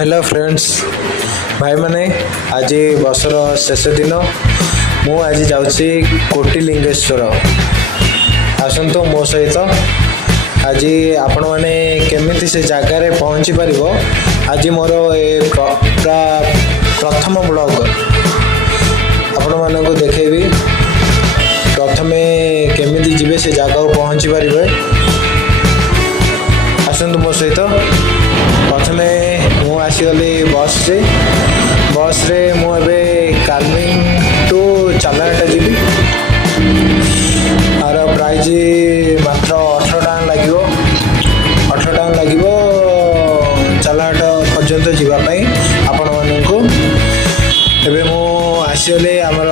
Hello friends भाई माने आज बसर शेष दिन मु आज जाऊँगी कोटिलिंगेश्वर आसतु मो सहित आज आपण मैंने केमिति से जगार पहुँची पार आज मोर प्रथम ब्लॉग आपण मानक देखेबी प्रथमे केमिति जीवे से जगह पहुँची पारे आसतु मो सहित प्रथमे मु आसीगली बस रे मुझे कालमिंग टू चालाहाट जीवी आर प्राइज मात्र 18 लगे 18 लगे चालाहाट पर्यंत जीवाई आपण मानू एवं मु आसीगली आमर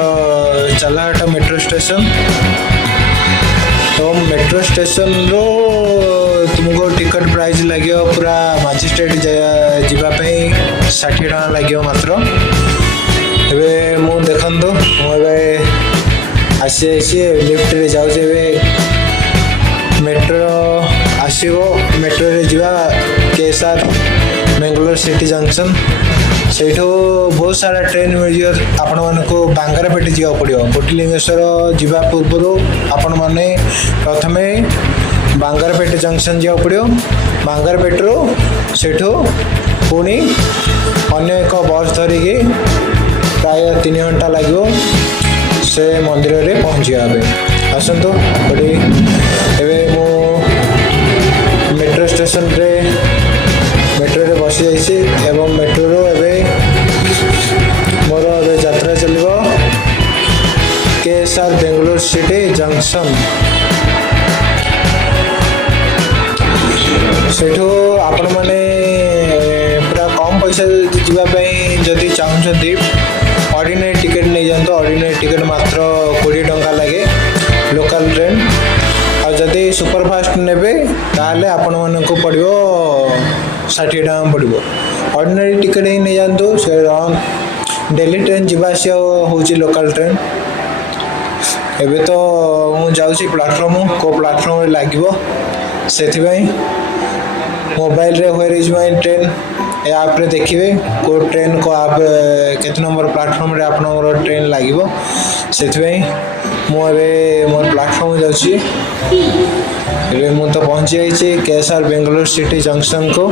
चालाहाट मेट्रो स्टेशन तो मेट्रो स्टेशन रो तुमको टिकट प्राइस लगे पूरा मजिस्ट्रेट जावाई 60 टका लगे मात्र एवं मु देखु मुझे आसी लिफ्ट रे जाऊँ मेट्रो आसो मेट्रो रे जा केएसआर बेंगलोर सिटी जंक्शन से बहुत सारा ट्रेन मिल आपण मानक बांगारपेट जा पड़ो कोटिलिंगेश्वर जा पूर्व आपण मैंने प्रथमे बांगारपेट जंक्शन जा पड़ो बांगारपेट रू सेठू पुणी अन्य एक बस धरिकी प्राय 3 घंटा लगे से मंदिर रे पहुँचा आसतु एवं मु मेट्रो स्टेशन रे मेट्रो रे बसी जाइए एवं मेट्रो रो मोर यात्रा चलो KSR Bangalore city junction Sethu आपण मैंने पूरा कम पैसा जावाई जदि चाहते ऑर्डिनरी टिकट नहीं जातु ऑर्डिनरी टिकट मात्र 20 टंका लगे लोकल ट्रेन और जदि सुपरफास्ट नेबे ताले आपण मानक पड़ो 60 टका पड़ो ऑर्डिनरी टिकट ही नहीं जातु से डेली ट्रेन जीवासी हूँ लोकल ट्रेन एबे तो मु जाऊँ प्लाटफॉर्म को प्लाटफॉर्म लगे से मोबाइल रे where is my train app रे देखिए को ट्रेन को आप केत नंबर प्लाटफॉर्म रे आपनर ट्रेन लागिवो सेथि मु एबे मोर प्लाटफॉर्म जाउची एबे मु तो पहुंच जाइए केएसआर बेंगलोर सिटी जंक्शन को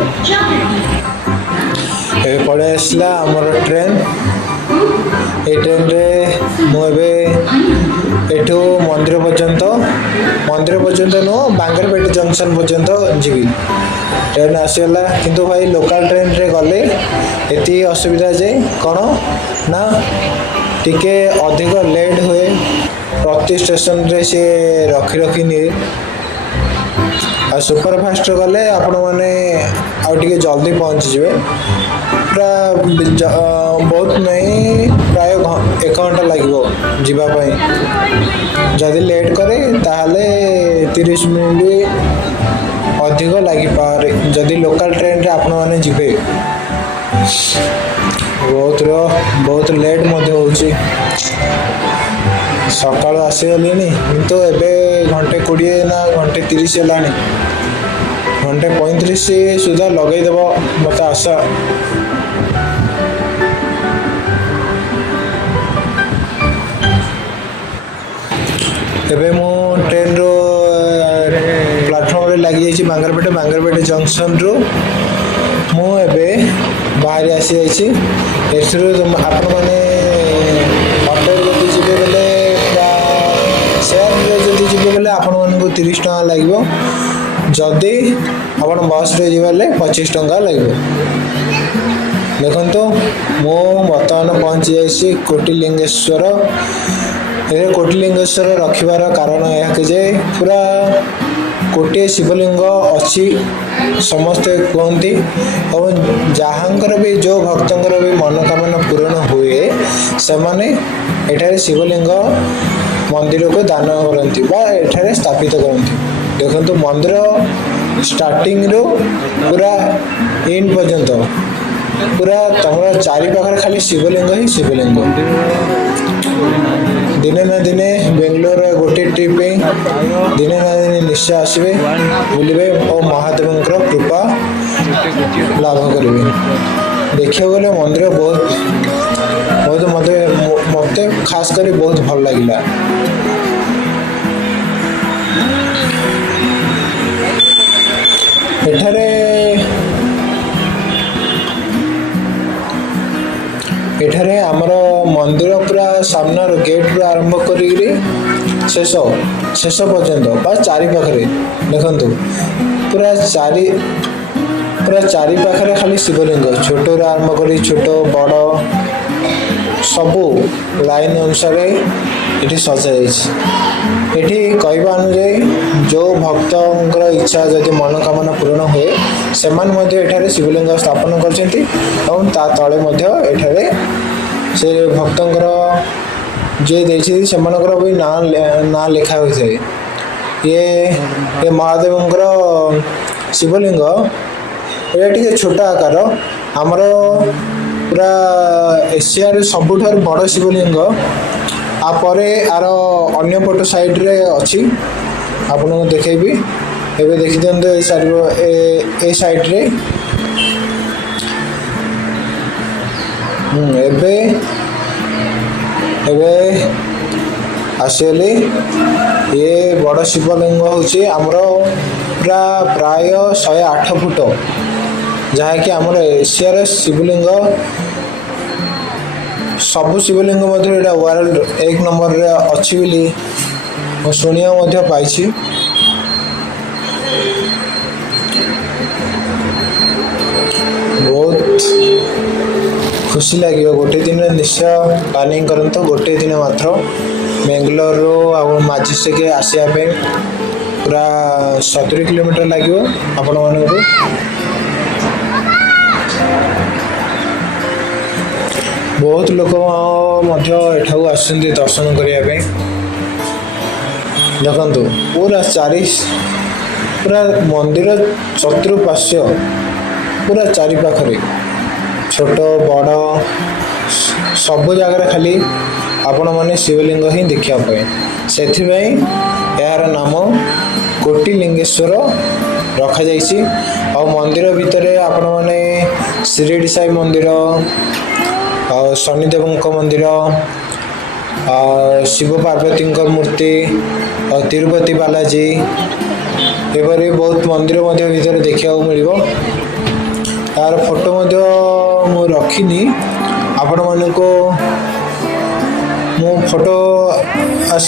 एबे पड़े आसला हमर ट्रेन ए ट्रेन रे मु एबे एठू मंदिर पर्यंत नो बांगारपेट जंक्शन पर्यंत जीवी ट्रेन आसीगला किंतु भाई लोकल ट्रेन रे गले एति असुविधा जे कौन ना टिके अधिक लेट हुए प्रति स्टेशन रे से रखी निए आ सुपरफास्ट गले आपण मैंने आउटे जल्दी पहुँची जाए पूरा बहुत नहीं प्राय 1 घंटा लगे जीवाई जदि लेट करे ताहले 30 मिनिट अधिक लगी पारे जदि लोकल ट्रेन रे आपण माने जीवे बहुत लेट होची सकाल आसीगली किंतु एबे घंटे 20 ना घंटे 30 है घंटे 35 सुधा लगेदेव मत आशा एबे मु ट्रेन रो प्लाटफॉर्म रे लगी जाइए बांगारपेट जंक्शन रू मु एबे बाहर आसी जाइए आपण मैंने होटेल जब जी बोले सेयार जब जी बोले आपण मानक 30 टका लगे जदि आप बस रे जीवाले 25 टका लगे देखो मु बर्तमान पहुँची जाइए कोटिलिंगेश्वर कोटिलिंगेश्वर रखिबार कारण यह कि पूरा गोटे शिवलिंग अच्छी समस्ते कहती और जहाँकर भी जो भक्तर भी मनोकामना पूरण हुए से माने एठारे शिवलिंग मंदिर को दान करती एठारे स्थापित करती देखो मंदिर स्टार्टिंग रो पूरा इन पर्यंत पूरा तुम चारि पाखर खाली शिवलिंग ही शिवलिंग दिने ना दिने बेंगलोर गोटे ट्रिप दिने ना दिने निश्चय आसवे बुलवे और महादेव कृपा लाभ करेंगे। ଦେଖିବାକୁ ଗଲେ ମନ୍ଦିର ବହୁତ ମୋତେ ଖାସ୍ କରି ବହୁତ ଭଲ ଲାଗିଲା। ଏଠାରେ ଆମର ମନ୍ଦିର ପୁରା ସାମ୍ନାର ଗେଟ୍ରୁ ଆରମ୍ଭ କରିକିରି ଶେଷ ପର୍ଯ୍ୟନ୍ତ ବା ଚାରି ପାଖରେ ଦେଖନ୍ତୁ ପୁରା ଚାରି ପାଖରେ ଖାଲି ଶିବଲିଙ୍ଗ, ଛୋଟରୁ ଆରମ୍ଭ କରି ଛୋଟ ବଡ଼ ସବୁ ଲାଇନ୍ ଅନୁସାରେ ଏଠି ସଜାଯାଇଛି। ଏଠି କହିବା ଅନୁଯାୟୀ ଯେଉଁ ଭକ୍ତଙ୍କର ଇଚ୍ଛା ଯଦି ମନୋକାମନା ପୂରଣ ହୁଏ ସେମାନେ ମଧ୍ୟ ଏଠାରେ ଶିବଲିଙ୍ଗ ସ୍ଥାପନ କରିଛନ୍ତି ଏବଂ ତା ତଳେ ମଧ୍ୟ ଏଠାରେ ସେ ଭକ୍ତଙ୍କର ଯିଏ ଦେଇଛନ୍ତି ସେମାନଙ୍କର ବି ନାଁ ଲେଖା ହୋଇଥାଏ। ଏ ମହାଦେବଙ୍କର ଶିବଲିଙ୍ଗ ଏଇଟା ଟିକେ ଛୋଟ ଆକାର, ଆମର ପୁରା ଏସିଆରେ ସବୁଠାରୁ ବଡ଼ ଶିବଲିଙ୍ଗ। ପରେ ଆର ଅନ୍ୟପଟ ସାଇଡ଼୍ରେ ଅଛି, ଆପଣଙ୍କୁ ଦେଖେଇବି। ଏବେ ଦେଖିଦିଅନ୍ତୁ ଏ ସାଇଡ଼୍ରେ ଏବେ ଆସିଗଲି। ଏ ବଡ଼ ଶିବଲିଙ୍ଗ ହେଉଛି ଆମର ପୁରା ପ୍ରାୟ 108 ଫୁଟ, ଯାହାକି ଆମର ଏସିଆର ଶିବଲିଙ୍ଗ ସବୁ ଶିବଲିଙ୍ଗ ମଧ୍ୟରେ ଏଇଟା ୱାର୍ଲଡ 1 ନମ୍ବରରେ ଅଛି ବୋଲି ମୁଁ ଶୁଣିବାକୁ ମଧ୍ୟ ପାଇଛି। ବହୁତ ଖୁସି ଲାଗିବ। ଗୋଟେ ଦିନ ନିଶ୍ଚୟ ପ୍ଲାନିଂ କରନ୍ତୁ, ଗୋଟେ ଦିନ ମାତ୍ର ବେଙ୍ଗଲୋରରୁ ଆଉ ମାଜିଷ୍ଟ୍ରିକ୍ ଆସିବା ପାଇଁ ପୁରା 70 କିଲୋମିଟର ଲାଗିବ ଆପଣମାନଙ୍କୁ। ବହୁତ ଲୋକ ମଧ୍ୟ ଏଠାକୁ ଆସୁଛନ୍ତି ଦର୍ଶନ କରିବା ପାଇଁ। ଦେଖନ୍ତୁ ପୁରା ମନ୍ଦିର ଚତୁଃପାର୍ଶ୍ୱ ପୁରା ଚାରି ପାଖରେ ଛୋଟ ବଡ଼ ସବୁ ଜାଗାରେ ଖାଲି ଆପଣମାନେ ଶିବଲିଙ୍ଗ ହିଁ ଦେଖିବା ପାଇଁ। ସେଥିପାଇଁ ଏହାର ନାମ କୋଟିଲିଙ୍ଗେଶ୍ୱର ରଖାଯାଇଛି। ଆଉ ମନ୍ଦିର ଭିତରେ ଆପଣମାନେ ଶିରିଡ଼ି ସାଇ ମନ୍ଦିର, ଆଉ ଶନିଦେବଙ୍କ ମନ୍ଦିର, ଶିବ ପାର୍ବତୀଙ୍କ ମୂର୍ତ୍ତି, ଆଉ ତିରୁପତି ବାଲାଜୀ, ଏପରି ବହୁତ ମନ୍ଦିର ମଧ୍ୟ ଭିତରେ ଦେଖିବାକୁ ମିଳିବ। ତାର ଫଟୋ ମଧ୍ୟ ମୁଁ ରଖିନି, ଆପଣମାନଙ୍କୁ ମୁଁ ଫଟୋ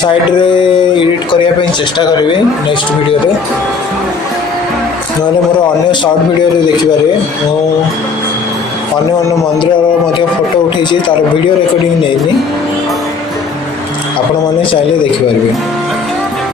ସାଇଡ଼ରେ ଏଡ଼ିଟ୍ କରିବା ପାଇଁ ଚେଷ୍ଟା କରିବି ନେକ୍ସଟ ଭିଡ଼ିଓରେ, ନହେଲେ ମୋର ଅନ୍ୟ ସର୍ଟ ଭିଡ଼ିଓରେ ଦେଖିପାରିବେ। ମୁଁ ଅନ୍ୟ ମନ୍ଦିରର ମଧ୍ୟ ଫଟୋ ଉଠେଇଛି, ତାର ଭିଡ଼ିଓ ରେକର୍ଡ଼ିଂ ନେଇନି, ଆପଣମାନେ ଚାହିଁଲେ ଦେଖିପାରିବେ।